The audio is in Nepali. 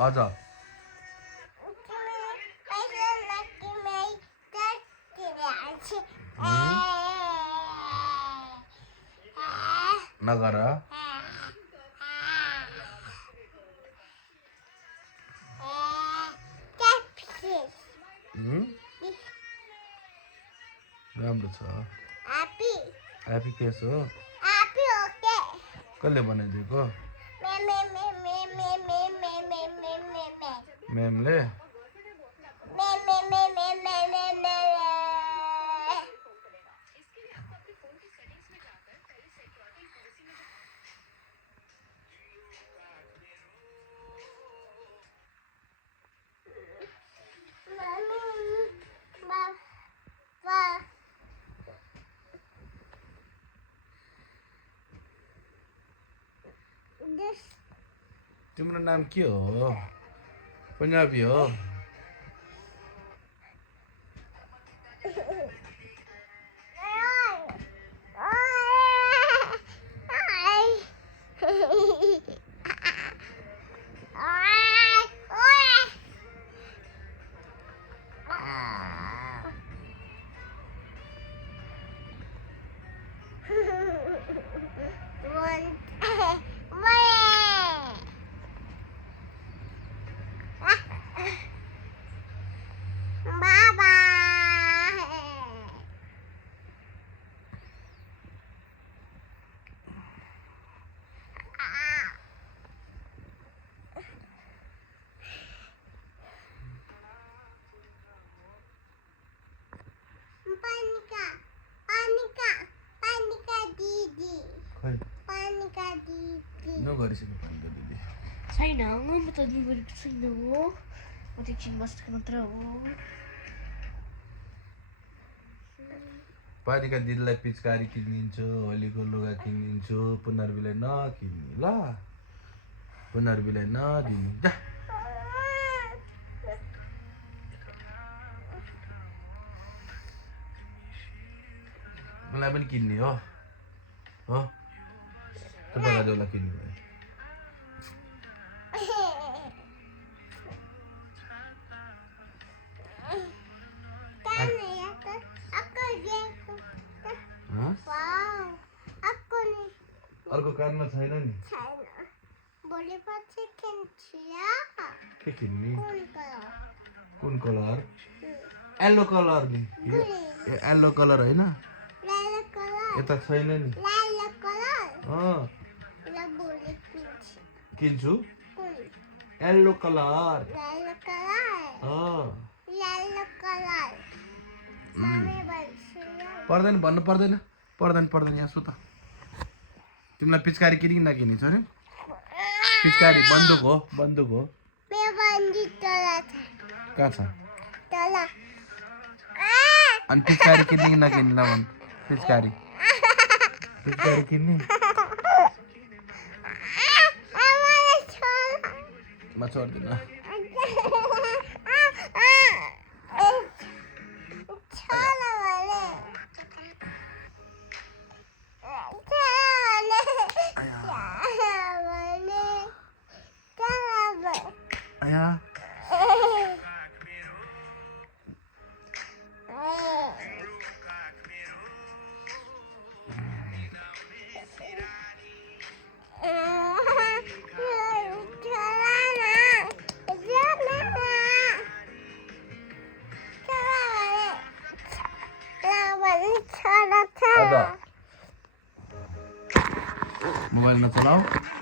आजा नगर राम्रो छ ह्यापी केस हो कसले बनाइदिएको म्यामले तिम्रो नाम के हो पंजाबी हो नगरिसक्यो पानीका दिदी छैन म त दिएको छैन हो म त एकछिन बसेको मात्र हो पानीका दिदीलाई पिचकारी किनिदिन्छु होलीको लुगा किनिदिन्छु पुनर्बीलाई नकिन्ने ल पुनर्बीलाई नदिने जा मलाई पनि किन्ने हो तपाईँ जसलाई किन्नु भयो अर्को कानमा छैन नि के किन्ने कुन कलर येल्लो कलर नि येल्लो कलर होइन यता छैन नि किन्छु येल्लो कलर पर्दैन भन्नु पर्दैन पर्दैन यहाँ सुत तिमीलाई पिचकारी किनि कि नकिने छ नि पिचकारी बन्दुक हो कहाँ छ अनि पिचकारी किन्ने कि नकिन्ने ल भन् पिचकारी किन्ने म छोड्दिनँ मोबाइल न चलाओ